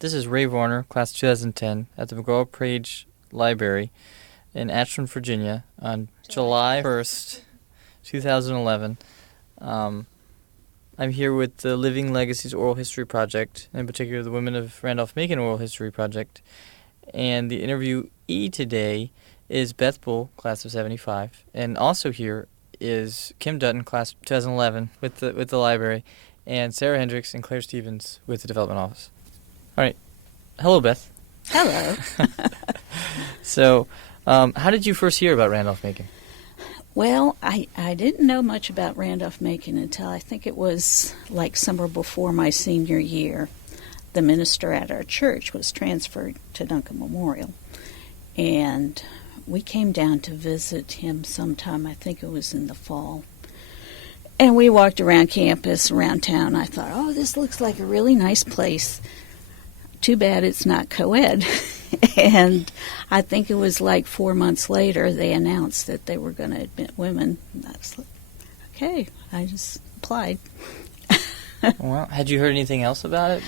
This is Ray Warner, class 2010, at the McGraw-Page Library in Ashland, Virginia, on July 1st, 2011. I'm here with the Living Legacies Oral History Project, in particular the Women of Randolph-Macon Oral History Project. And the interviewee today is Beth Bull, class of 75. And also here is Kim Dutton, class 2011, with the library, and Sarah Hendricks and Claire Stevens with the Development Office. All right. Hello, Beth. Hello. So, how did you first hear about Randolph-Macon? Well, I didn't know much about Randolph-Macon until I think it was like summer before my senior year. The minister at our church was transferred to Duncan Memorial, and we came down to visit him sometime, I think it was in the fall. And we walked around campus, around town. I thought, oh, this looks like a really nice place. Too bad it's not co-ed. And I think it was like 4 months later they announced that they were going to admit women. And I was like, okay, I just applied. Well, had you heard anything else about it?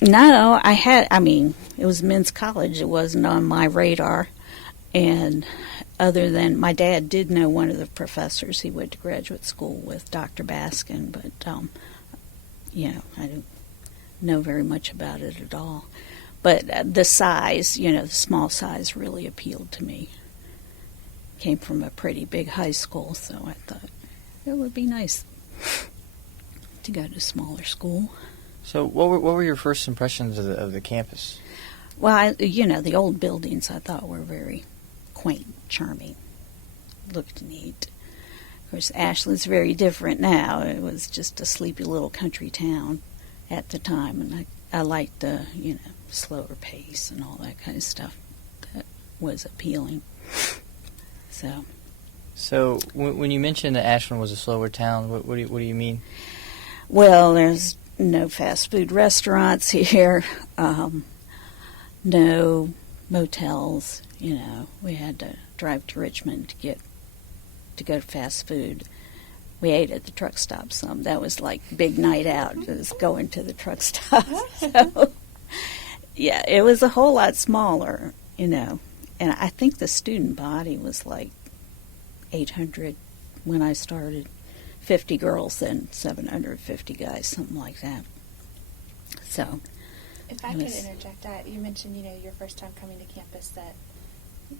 No, it was men's college. It wasn't on my radar. And other than my dad did know one of the professors. He went to graduate school with Dr. Baskin, but, I don't know very much about it at all. But the size, the small size really appealed to me. Came from a pretty big high school, so I thought it would be nice to go to a smaller school. So what were your first impressions of the campus? Well, the old buildings I thought were very quaint, charming, looked neat. Of course, Ashland's very different now. It was just a sleepy little country town at the time, and I liked the, slower pace and all that kind of stuff that was appealing. So when you mentioned that Ashland was a slower town, what do you mean? Well, there's no fast food restaurants here, no motels. We had to drive to Richmond to go to fast food. We ate at the truck stop some. That was like big night out, just going to the truck stop. So, yeah, it was a whole lot smaller, And I think the student body was like 800 when I started. 50 girls, then 750 guys, something like that. So, if I could interject, you mentioned, your first time coming to campus that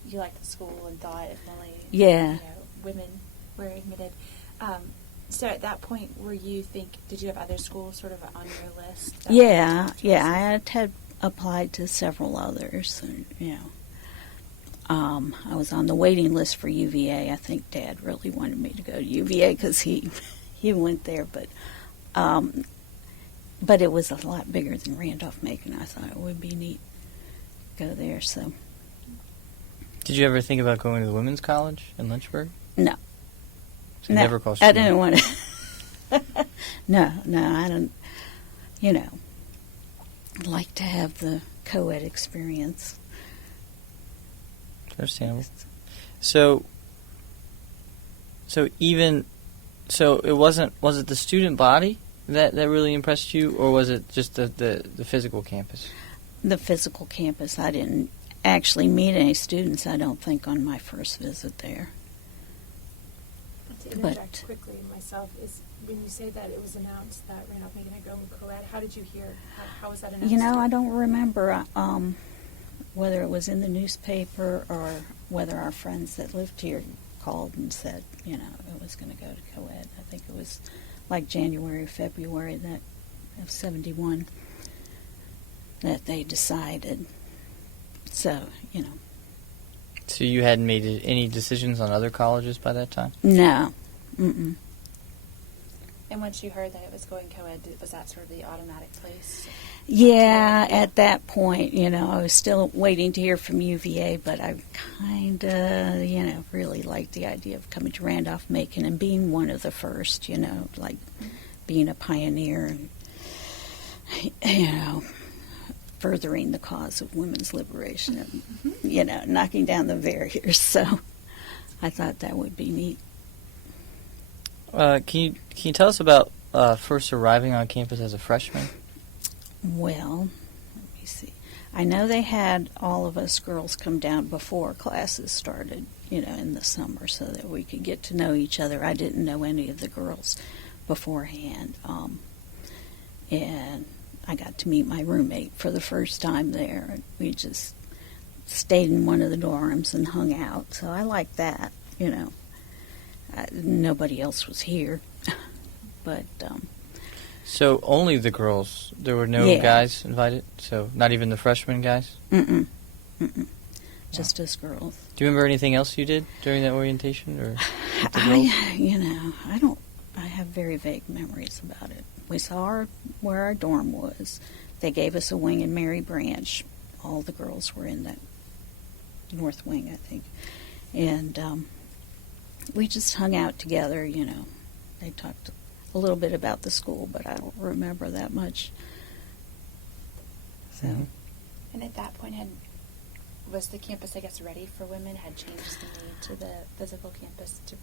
you liked the school and thought if only women were admitted. So at that point, did you have other schools sort of on your list? Yeah, I had applied to several others. I was on the waiting list for UVA. I think Dad really wanted me to go to UVA because he went there, but it was a lot bigger than Randolph-Macon. I thought it would be neat to go there. So, did you ever think about going to the women's college in Lynchburg? No. So never crossed your I didn't want to. No, I don't. I'd like to have the co-ed experience. Understandable. So was it the student body that really impressed you, or was it just the physical campus? The physical campus. I didn't actually meet any students, I don't think, on my first visit there. To interject quickly myself, is when you say that it was announced that Randolph-Macon had gone co-ed, how did you hear? How was that announced? I don't remember whether it was in the newspaper or whether our friends that lived here called and said, it was going to go to co-ed. I think it was like January or February of 71 that they decided. So, So you hadn't made any decisions on other colleges by that time? No. Mm-mm. And once you heard that it was going co-ed, was that sort of the automatic place? Yeah, at that point, I was still waiting to hear from UVA, but I kind of, really liked the idea of coming to Randolph-Macon and being one of the first, like being a pioneer and, furthering the cause of women's liberation and, knocking down the barriers. So I thought that would be neat. Can you tell us about first arriving on campus as a freshman? Well, me see. I know they had all of us girls come down before classes started, in the summer, so that we could get to know each other. I didn't know any of the girls beforehand. And I got to meet my roommate for the first time there. And we just stayed in one of the dorms and hung out. So I liked that, nobody else was here. But So only the girls. There were no Yeah. guys invited. So not even the freshman guys. mm-mm, mm-mm. Just us girls. Do you remember anything else you did during that orientation, or with the girls? I have very vague memories about it. We saw where our dorm was. They gave us a wing in Mary Branch. All the girls were in that north wing, I think. And we just hung out together, They talked a little bit about the school, but I don't remember that much. So. Mhm. And at that point, was the campus, I guess, ready for women? Had changed the need to the physical campus to?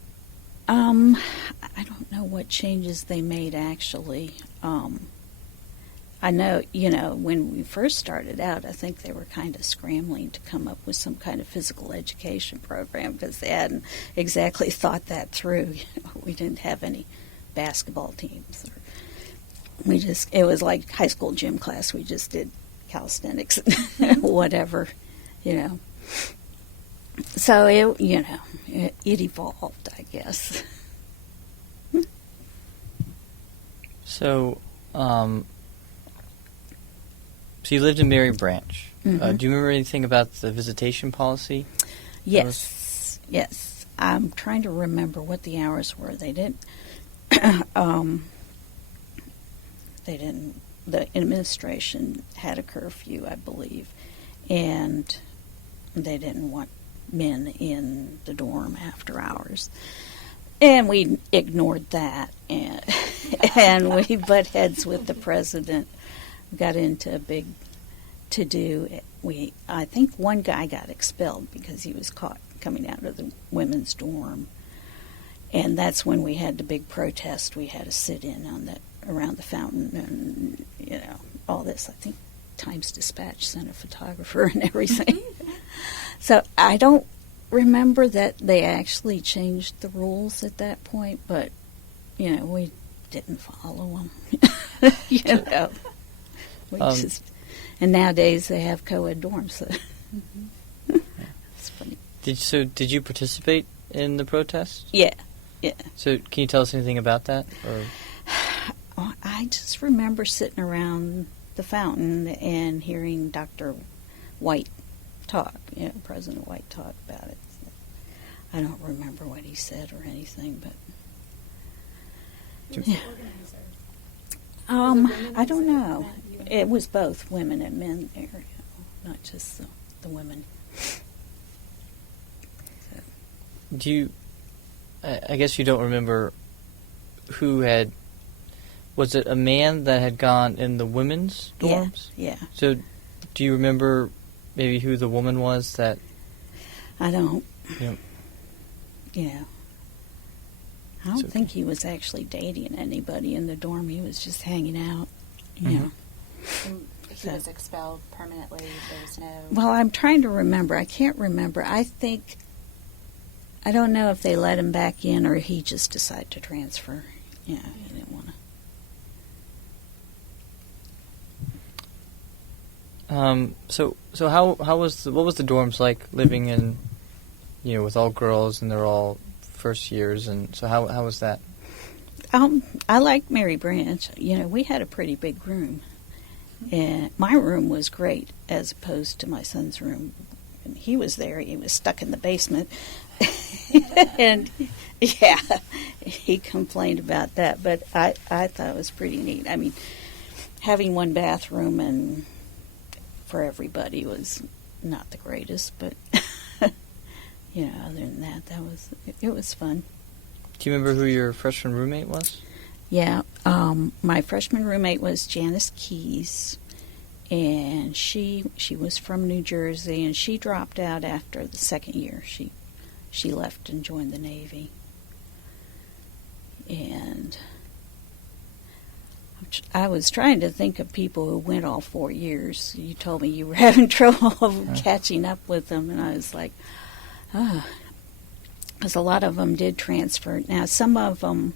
I don't know what changes they made actually. I know, when we first started out, I think they were kind of scrambling to come up with some kind of physical education program because they hadn't exactly thought that through. We didn't have any basketball teams. It was like high school gym class. We just did calisthenics and whatever, So it evolved, I guess. So, so you lived in Mary Branch. Mhm. Do you remember anything about the visitation policy? Yes. I'm trying to remember what the hours were. They didn't. The administration had a curfew, I believe, and they didn't want men in the dorm after hours. And we ignored that, and we butt heads with the president. Got into a big to-do. I think one guy got expelled because he was caught coming out of the women's dorm, and that's when we had the big protest. We had to sit in on that around the fountain, and all this. I think Times-Dispatch sent a photographer and everything. So I don't remember that they actually changed the rules at that point, but we didn't follow them. We just, and nowadays they have co-ed dorms. So it's funny. Did you participate in the protest? Yeah. So can you tell us anything about that? Or? I just remember sitting around the fountain and hearing Dr. White talk, President White talk about it. So I don't remember what he said or anything, but Who was the organizer? I don't know. It was both women and men there, not just the women. So. Do you? I guess you don't remember who had. Was it a man that had gone in the women's dorms? Yeah. So, do you remember maybe who the woman was that? I don't. Yep. Yeah. I don't okay. think he was actually dating anybody in the dorm. He was just hanging out. Mhm. And he was expelled permanently. There was no. Well, I'm trying to remember. I can't remember. I don't know if they let him back in or he just decided to transfer. Yeah, he didn't want to. So how was what was the dorms like living in, with all girls and they're all first years, and so how was that? I liked Mary Branch. We had a pretty big room, and my room was great as opposed to my son's room. And he was there. He was stuck in the basement, and yeah, he complained about that. But I thought it was pretty neat. I mean, having one bathroom and for everybody was not the greatest, but other than that, it was fun. Do you remember who your freshman roommate was? Yeah, my freshman roommate was Janice Keys, and she was from New Jersey, and she dropped out after the second year. She left and joined the Navy, and I was trying to think of people who went all 4 years. You told me you were having trouble catching up with them, and I was like, oh, because a lot of them did transfer. Now, some of them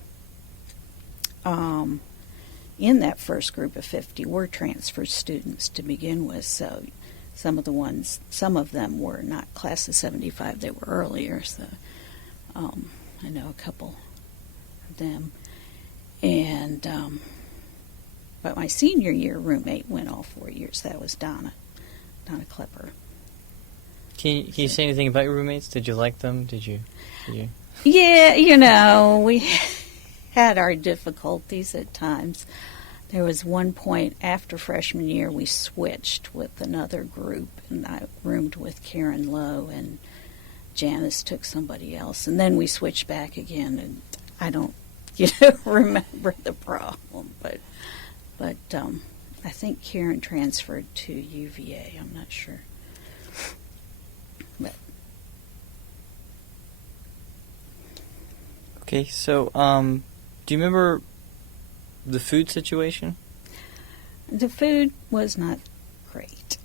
in that first group of 50 were transfer students to begin with, so some of them were not class of 75, they were earlier, so I know a couple of them. And but my senior year roommate went all 4 years. That was Donna Klepper. Can you say anything about your roommates? Did you like them? Did you? Yeah, we had our difficulties at times. There was one point after freshman year we switched with another group, and I roomed with Karen Lowe, and Janice took somebody else, and then we switched back again, and I don't remember the problem, but I think Karen transferred to UVA. I'm not sure. But okay, so do you remember the food situation? the food was not great.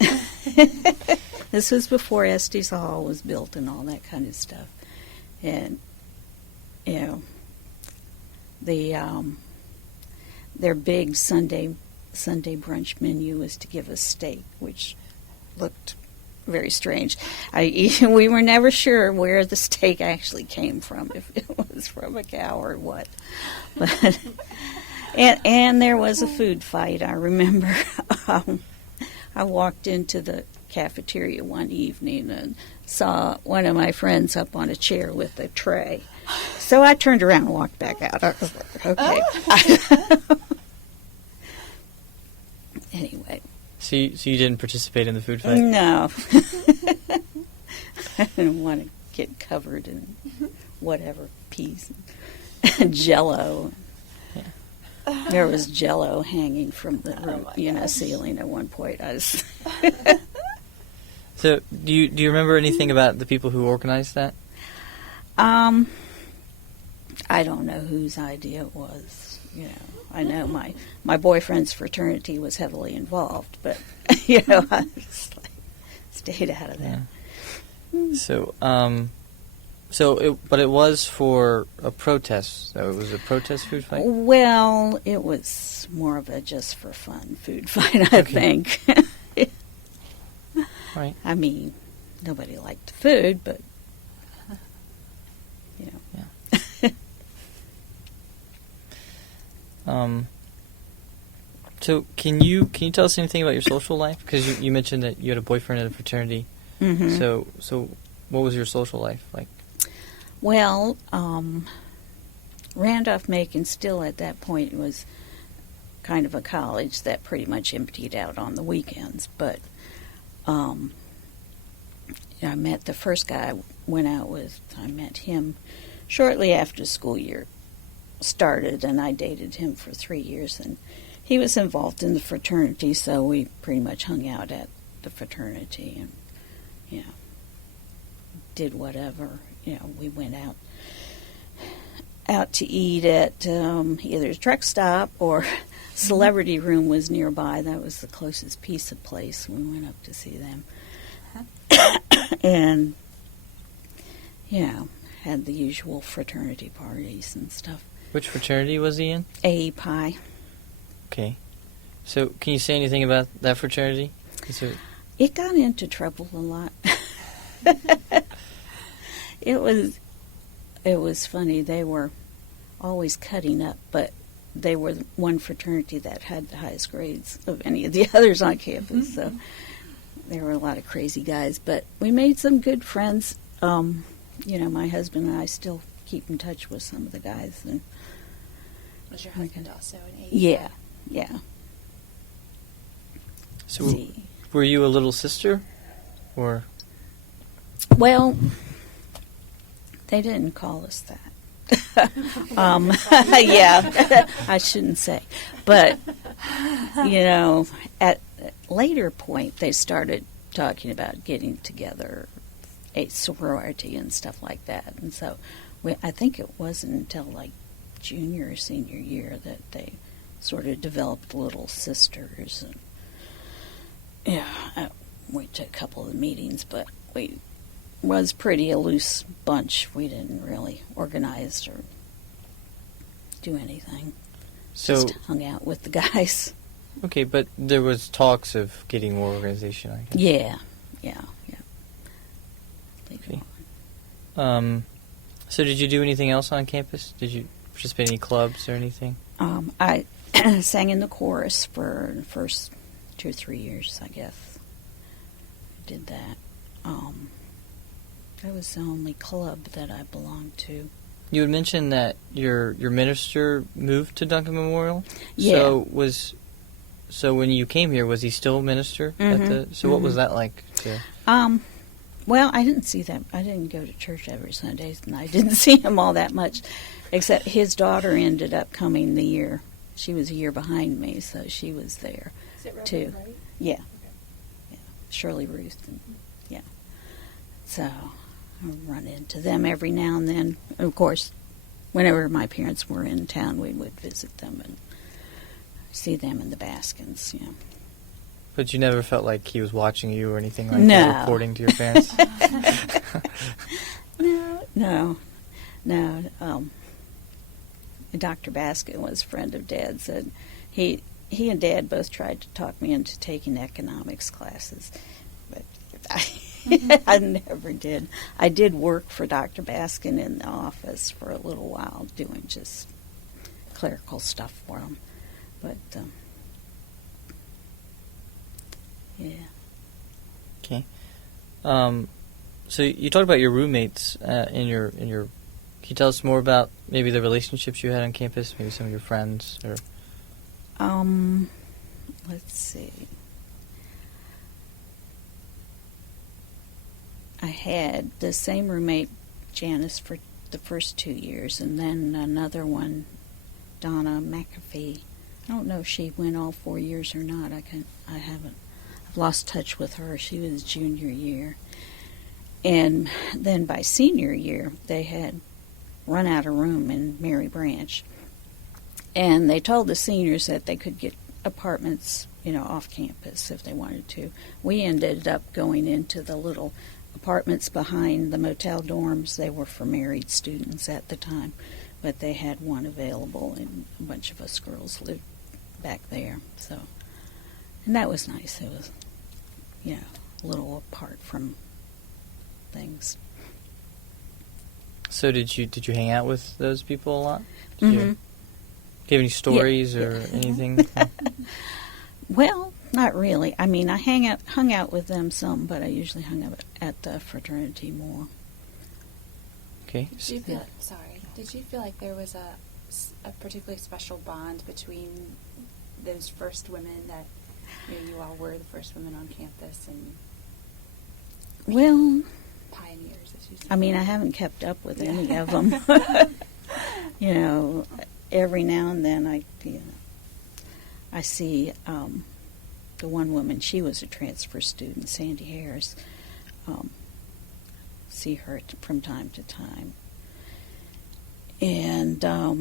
This was before Estes Hall was built and all that kind of stuff, and their big Sunday brunch menu was to give us steak, which looked very strange. We were never sure where the steak actually came from, if it was from a cow or what. But and there was a food fight. I remember I walked into the cafeteria one evening and saw one of my friends up on a chair with a tray. So I turned around and walked back out. I was like, okay. Anyway. So you didn't participate in the food fight? No. I didn't want to get covered in whatever peas and Jell-O. Yeah. There was Jell-O hanging from the ceiling at one point. So do you remember anything about the people who organized that? I don't know whose idea it was. I know my boyfriend's fraternity was heavily involved, but I just stayed out of that. Yeah. But it was for a protest. So it was a protest food fight? Well, it was more of a just for fun food fight, I think. Right. I mean, nobody liked the food, but Yeah. So can you tell us anything about your social life? Because you mentioned that you had a boyfriend in a fraternity. Mm-hmm. So what was your social life like? Well, Randolph-Macon still at that point was kind of a college that pretty much emptied out on the weekends. But I met the first guy I went out with. I met him shortly after the school year started, and I dated him for 3 years. And he was involved in the fraternity, so we pretty much hung out at the fraternity and, did whatever. We went out to eat at either a truck stop or Celebrity Room was nearby. That was the closest pizza place. We went up to see them. And, had the usual fraternity parties and stuff. Which fraternity was he in? A Pi. Okay. So can you say anything about that fraternity? It got into trouble a lot. It was funny. They were always cutting up, but they were the one fraternity that had the highest grades of any of the others on campus. So there were a lot of crazy guys, but we made some good friends. My husband and I still keep in touch with some of the guys. And was your husband also an AE? Yeah. So were you a little sister, or? Well, they didn't call us that. Yeah, I shouldn't say. But, at a later point, they started talking about getting together, a sorority and stuff like that. And so I think it wasn't until like junior or senior year that they sort of developed little sisters. And, yeah, I went to a couple of the meetings, but we was pretty a loose bunch. We didn't really organize or do anything. So, just hung out with the guys. okay, but there was talks of getting more organization, I guess. Yeah. Okay. So did you do anything else on campus? Did you participate in any clubs or anything? I sang in the chorus for the first 2 or 3 years, I guess. I did that. That was the only club that I belonged to. You had mentioned that your minister moved to Duncan Memorial. Yeah. So when you came here, was he still a minister at the? So what was that like? Well, I didn't see them. I didn't go to church every Sunday, and I didn't see him all that much, except his daughter ended up coming the year. She was a year behind me, so she was there Is it too. right? Yeah. Okay. Yeah, Shirley Ruth. And, yeah. So I run into them every now and then. Of course, whenever my parents were in town, we would visit them and see them in the Baskins. Yeah. But you never felt like he was watching you or anything like No. that, reporting to your parents? No. Dr. Baskin was a friend of Dad's, and he and Dad both tried to talk me into taking economics classes, but I never did. I did work for Dr. Baskin in the office for a little while, doing just clerical stuff for him, but yeah. Okay. So you talked about your roommates in your. Can you tell us more about maybe the relationships you had on campus, maybe some of your friends, or? Let's see. I had the same roommate, Janice, for the first 2 years, and then another one, Donna McAfee. I don't know if she went all 4 years or not. I haven't. I've lost touch with her. She was junior year. And then by senior year, they had run out of room in Mary Branch. And they told the seniors that they could get apartments, off campus if they wanted to. We ended up going into the little apartments behind the motel dorms. They were for married students at the time, but they had one available, and a bunch of us girls lived back there. So, and that was nice. It was, a little apart from things. So did you hang out with those people a lot? Mm-hmm. Do you have any stories or anything? Well, not really. I mean, I hung out with them some, but I usually hung out at the fraternity more. Okay. Did you feel like there was a particularly special bond between those first women that you all were the first women on campus and Well, pioneers, as you said? I mean, I haven't kept up with any of them. Every now and then I see the one woman. She was a transfer student, Sandy Harris. See her from time to time, and I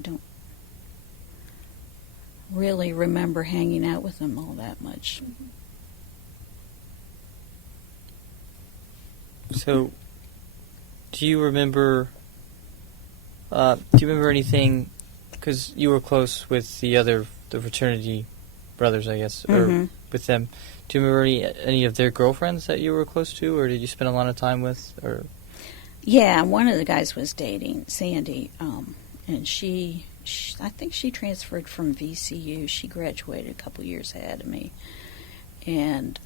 don't really remember hanging out with them all that much. So, do you remember anything? Because you were close with the fraternity brothers, I guess, or with them. Do you remember any of their girlfriends that you were close to, or did you spend a lot of time with? Or Yeah, one of the guys was dating Sandy, and she I think she transferred from VCU. She graduated a couple years ahead of me, and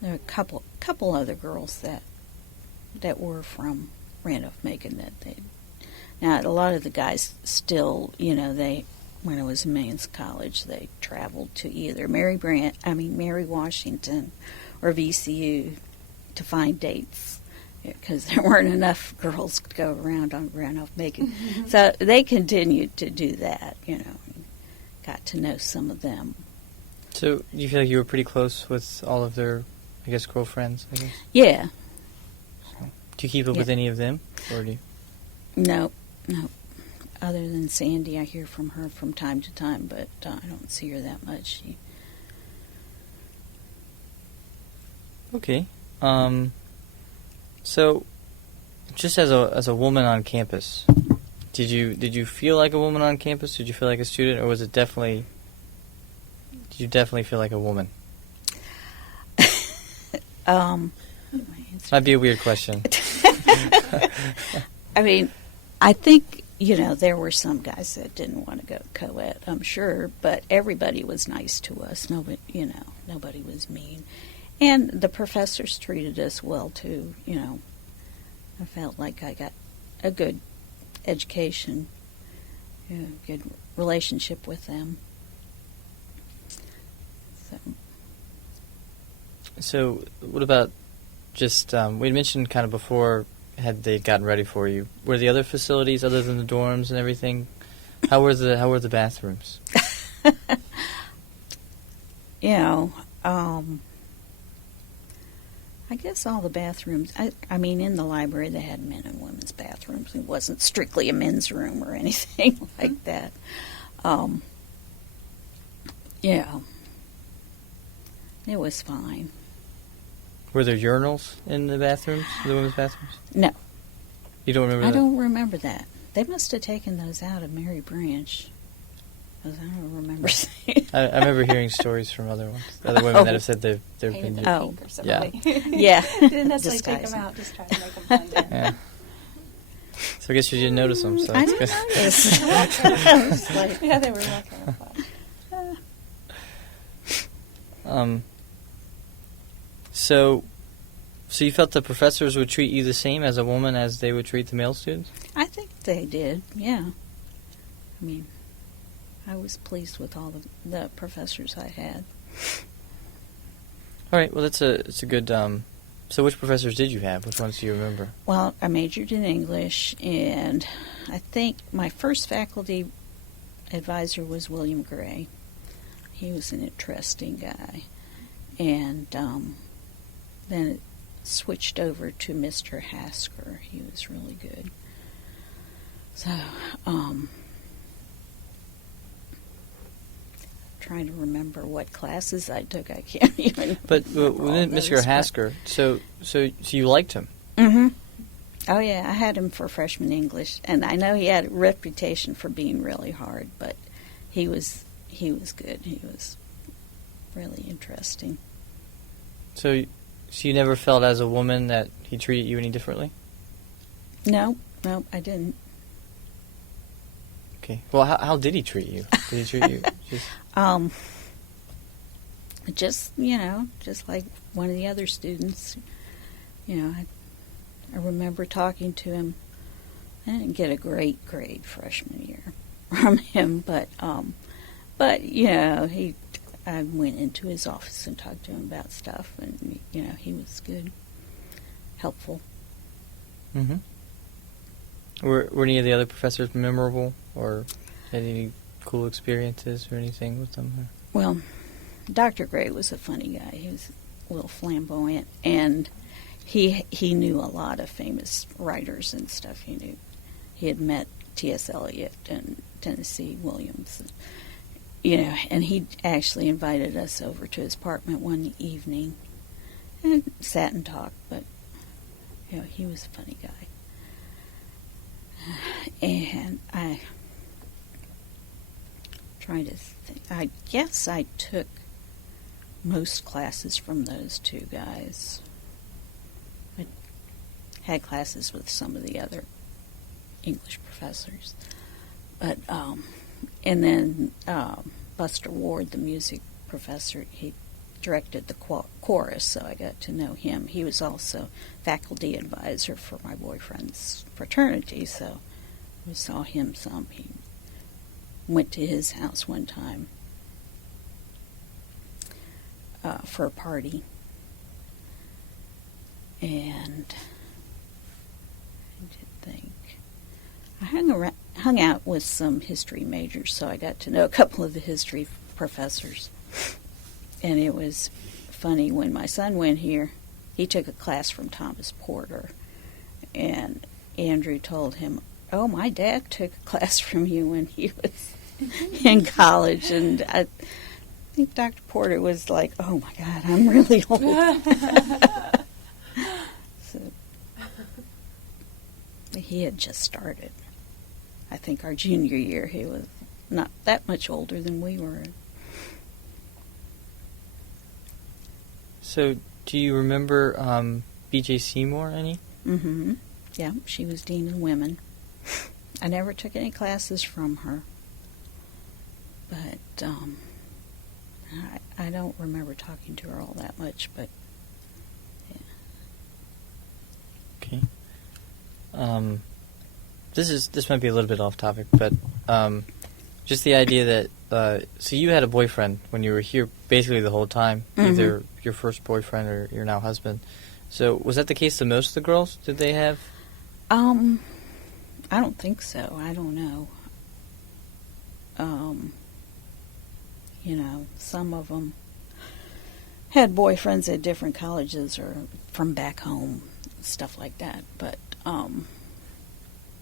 there were a couple other girls that were from Randolph-Macon that they. Now a lot of the guys still, when it was men's college, they traveled to either Mary Washington, or VCU to find dates, because there weren't enough girls to go around on Randolph-Macon. So they continued to do that, got to know some of them. so, do you feel like you were pretty close with all of their, I guess, girlfriends? I guess. Yeah. Do you keep up with any of them, or do you? No, no. Other than Sandy, I hear from her from time to time, but I don't see her that much. Okay. So, just as a woman on campus, did you feel like a woman on campus? Did you feel like a student, or was it definitely? Did you definitely feel like a woman? Might be a weird question. I mean, I think, there were some guys that didn't want to go co-ed, I'm sure, but everybody was nice to us. Nobody was mean. And the professors treated us well, too, I felt like I got a good education, good relationship with them. So, what about just, we mentioned kind of before, had they gotten ready for you? Were the other facilities, other than the dorms and everything, how were the bathrooms? I guess all the bathrooms, I mean, in the library they had men and women's bathrooms. It wasn't strictly a men's room or anything like that. It was fine. Were there urinals in the bathrooms, the women's bathrooms? No. You don't remember that? I don't remember that. They must have taken those out of Mary Branch. Because I don't remember seeing. I remember hearing stories from other women that have said they've been. Pink or something. Yeah. Didn't necessarily take them out, just try to make them blend in. Yeah. So I guess you didn't notice them. So I that's didn't good. notice. I was like, Yeah, they were well camouflaged. So you felt the professors would treat you the same as a woman as they would treat the male students? I think they did, yeah. I mean, I was pleased with all the professors I had. All right. Well, it's a good. So which professors did you have? Which ones do you remember? Well, I majored in English, and I think my first faculty advisor was William Gray. He was an interesting guy. And then it switched over to Mr. Hasker. He was really good. So, trying to remember what classes I took. I can't even. But remember all Mr. those, Hasker, so you liked him? Mm-hmm. Oh yeah, I had him for freshman English, and I know he had a reputation for being really hard, but he was good. He was really interesting. So you never felt as a woman that he treated you any differently? No, I didn't. Okay. Well, how did he treat you? Did he treat you just... just like one of the other students. I remember talking to him. I didn't get a great grade freshman year from him, but I went into his office and talked to him about stuff, and he was good, helpful. Mm-hmm. Were any of the other professors memorable, or had any cool experiences or anything with them? Well, Dr. Gray was a funny guy. He was a little flamboyant, and he knew a lot of famous writers and stuff. He had met T.S. Eliot and Tennessee Williams, and he actually invited us over to his apartment one evening and sat and talked. But he was a funny guy. And I trying to think. I guess I took most classes from those two guys. I had classes with some of the other English professors, but and then Buster Ward, the music professor, he directed the chorus, so I got to know him. He was also faculty advisor for my boyfriend's fraternity, so we saw him some. He went to his house one time for a party, and I did think I hung out with some history majors, so I got to know a couple of the history professors. And it was funny, when my son went here, he took a class from Thomas Porter, and Andrew told him, "Oh, my dad took a class from you when he was in college," and I think Dr. Porter was like, "Oh my God, I'm really old." So, he had just started. I think our junior year, he was not that much older than we were. So, do you remember B.J. Seymour any? Mm-hmm. Yeah, she was dean of women. I never took any classes from her, but I don't remember talking to her all that much. But yeah. Okay. This might be a little bit off topic, but just the idea that so you had a boyfriend when you were here basically the whole time, either your first boyfriend or your now husband. So was that the case to most of the girls? Did they have? I don't think so. I don't know. Some of them had boyfriends at different colleges or from back home, stuff like that. But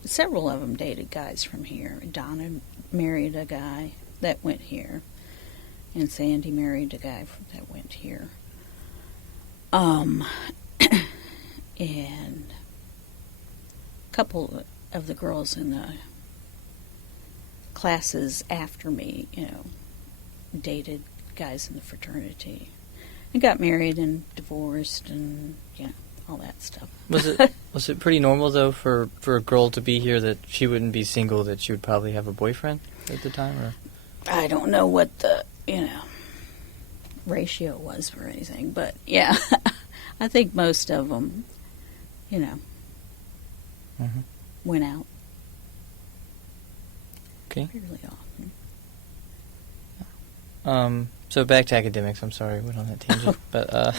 several of them dated guys from here. Donna married a guy that went here, and Sandy married a guy that went here. And a couple of the girls in the classes after me, dated guys in the fraternity and got married and divorced and, all that stuff. Was it pretty normal, though, for a girl to be here that she wouldn't be single, that she would probably have a boyfriend at the time? Or I don't know what the, ratio was or anything, but, yeah, I think most of them, went out. Okay. Fairly often. So back to academics. I'm sorry, we went on that tangent. But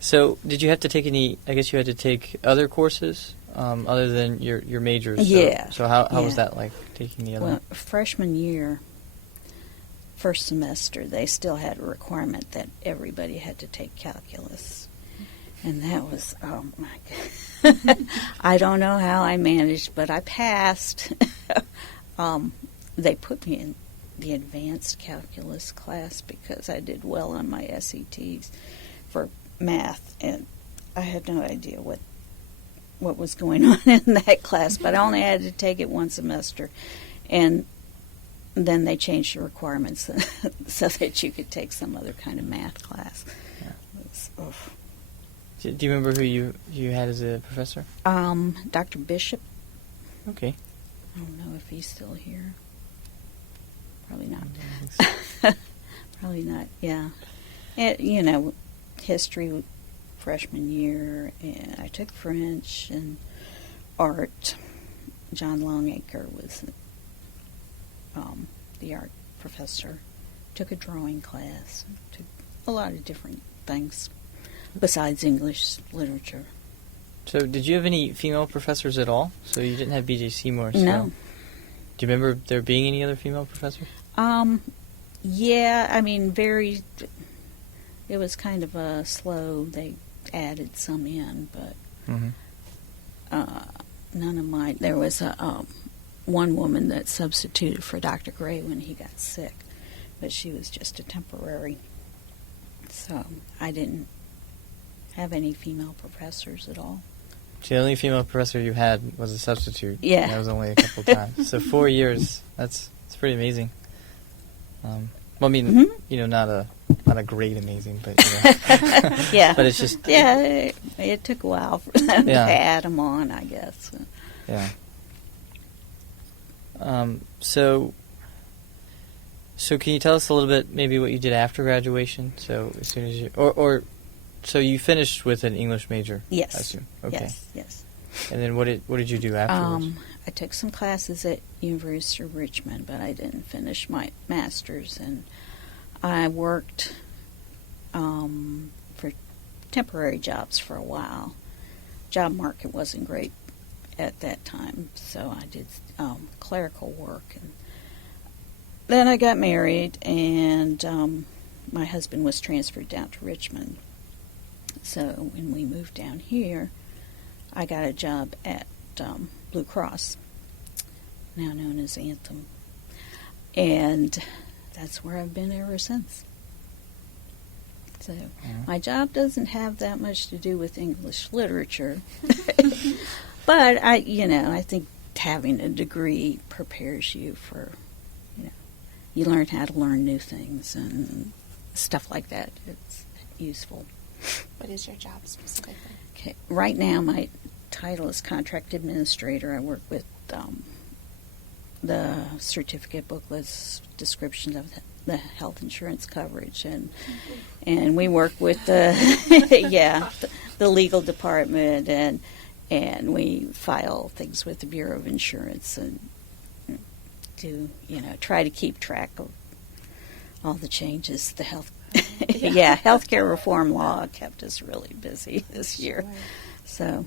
so did you have to take any? I guess you had to take other courses other than your majors. So, Yeah. So how was that like, taking the other? Well, freshman year, first semester, they still had a requirement that everybody had to take calculus. And that was, oh my God. I don't know how I managed, but I passed. They put me in the advanced calculus class because I did well on my SETs for math, and I had no idea what was going on in that class, but I only had to take it one semester, and then they changed the requirements so that you could take some other kind of math class. Yeah. It was, do you remember who you had as a professor? Dr. Bishop. Okay. I don't know if he's still here. Probably not. So. Probably not, yeah. And, history freshman year, and I took French and art. John Longacre was the art professor. Took a drawing class. Took a lot of different things besides English literature. So did you have any female professors at all? So you didn't have B.J. Seymour? So. No. Do you remember there being any other female professors? Yeah, I mean, it was kind of a slow, they added some in, but none of mine. There was one woman that substituted for Dr. Gray when he got sick, but she was just a temporary. So I didn't have any female professors at all. So the only female professor you had was a substitute. Yeah. That was only a couple times. So 4 years. That's pretty amazing. Well, I mean, not a great amazing, but yeah. But it's just it took a while for them to add them on, I guess. Yeah. So can you tell us a little bit maybe what you did after graduation? So as soon as you so you finished with an English major? Yes. I assume. Okay. Yes. And then what did you do afterwards? I took some classes at University of Richmond, but I didn't finish my master's, and I worked for temporary jobs for a while. Job market wasn't great at that time, so I did clerical work, and then I got married, and my husband was transferred down to Richmond. So when we moved down here, I got a job at Blue Cross, now known as Anthem. And that's where I've been ever since. So my job doesn't have that much to do with English literature. But I think having a degree prepares you for, you learn how to learn new things and stuff like that. It's useful. What is your job specifically? Okay. Right now, my title is contract administrator. I work with the certificate booklets, descriptions of the health insurance coverage, and we work with the the legal department, and we file things with the Bureau of Insurance and try to keep track of all the changes. The healthcare reform law kept us really busy this year. So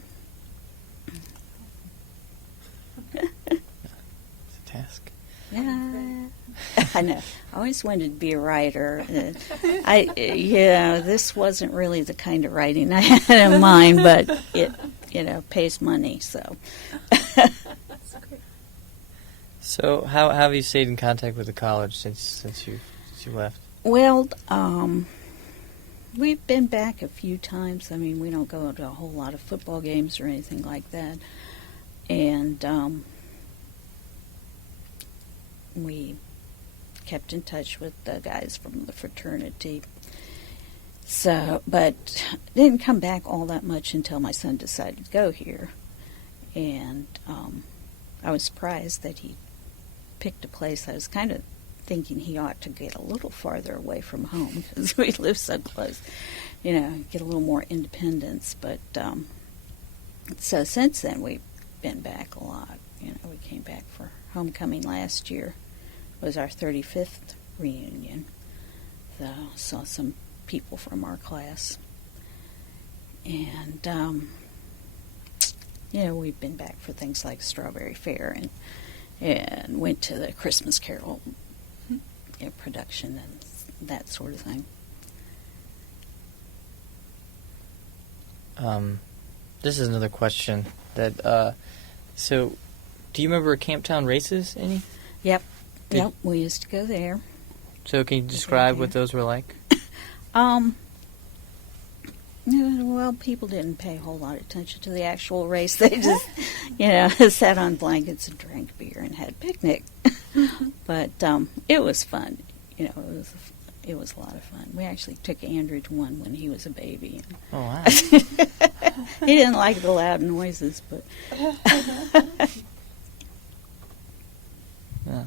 It's a task. yeah, I know. I always wanted to be a writer. This wasn't really the kind of writing I had in mind, but it pays money, so. So how have you stayed in contact with the college since you left? Well, we've been back a few times. I mean, we don't go to a whole lot of football games or anything like that. And we kept in touch with the guys from the fraternity. So, but didn't come back all that much until my son decided to go here. And I was surprised that he picked a place. I was kind of thinking he ought to get a little farther away from home because we live so close, get a little more independence. But so since then we've been back a lot. We came back for homecoming last year. It was our 35th reunion. So saw some people from our class. And we've been back for things like Strawberry Fair and went to the Christmas Carol production and that sort of thing. This is another question that. So, do you remember Camptown races? Any? Yep. Yep. We used to go there. So, can you describe what those were like? Well, people didn't pay a whole lot of attention to the actual race. They just, sat on blankets and drank beer and had a picnic. But it was fun. It was a lot of fun. We actually took Andrew to one when he was a baby. Oh, wow. He didn't like the loud noises, but... Yeah.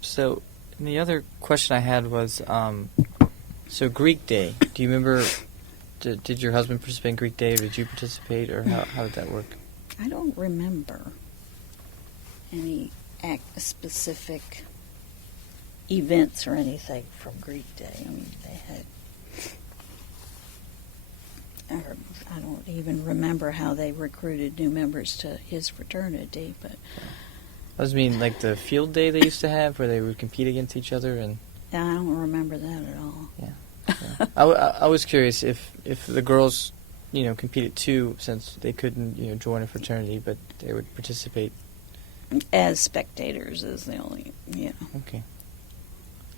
So, the other question I had was, so Greek Day. Do you remember, did your husband participate in Greek Day, or did you participate, or how did that work? I don't remember any specific events or anything from Greek Day. I mean, they had... I don't even remember how they recruited new members to his fraternity, but... I was mean like the field day they used to have where they would compete against each other and... I don't remember that at all. Yeah. I was curious if the girls, competed too, since they couldn't, join a fraternity, but they would participate. As spectators is the only, Okay.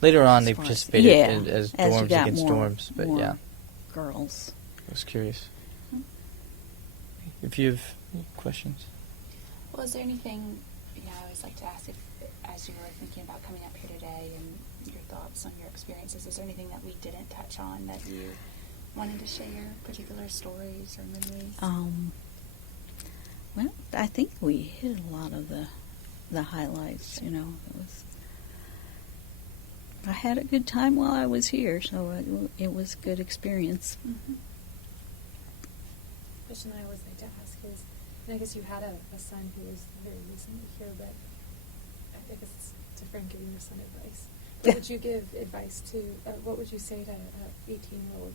Later on they participated as dorms against more, dorms, but more yeah. Girls. I was curious. If you have any questions. Well, is there anything, I always like to ask if, as you were thinking about coming up here today and your thoughts on your experiences, is there anything that we didn't touch on that you wanted to share, particular stories or memories? Well, I think we hit a lot of the highlights, I had a good time while I was here, so it was a good experience. Mm-hmm. The question I always like to ask is, and I guess you had a son who was very recently here, but I guess it's different giving your son advice. What would you give advice to, what would you say to an 18-year-old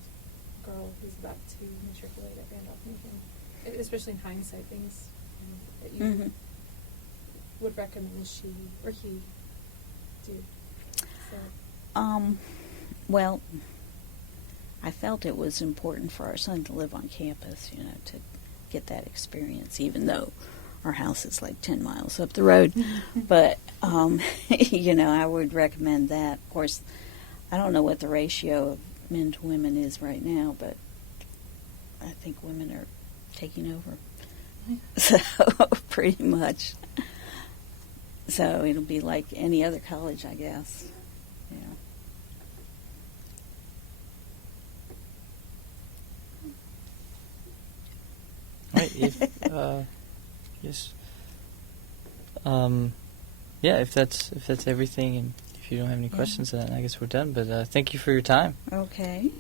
girl who's about to matriculate at Randolph-Macon, especially in hindsight, things that you would recommend she or he do? Well, I felt it was important for our son to live on campus, to get that experience, even though our house is like 10 miles up the road. But, I would recommend that. Of course, I don't know what the ratio of men to women is right now, but I think women are taking over. So, pretty much. So, it'll be like any other college, I guess. Yeah. Right. Yes. Yeah. If that's everything, and if you don't have any questions, then I guess we're done. But thank you for your time. Okay.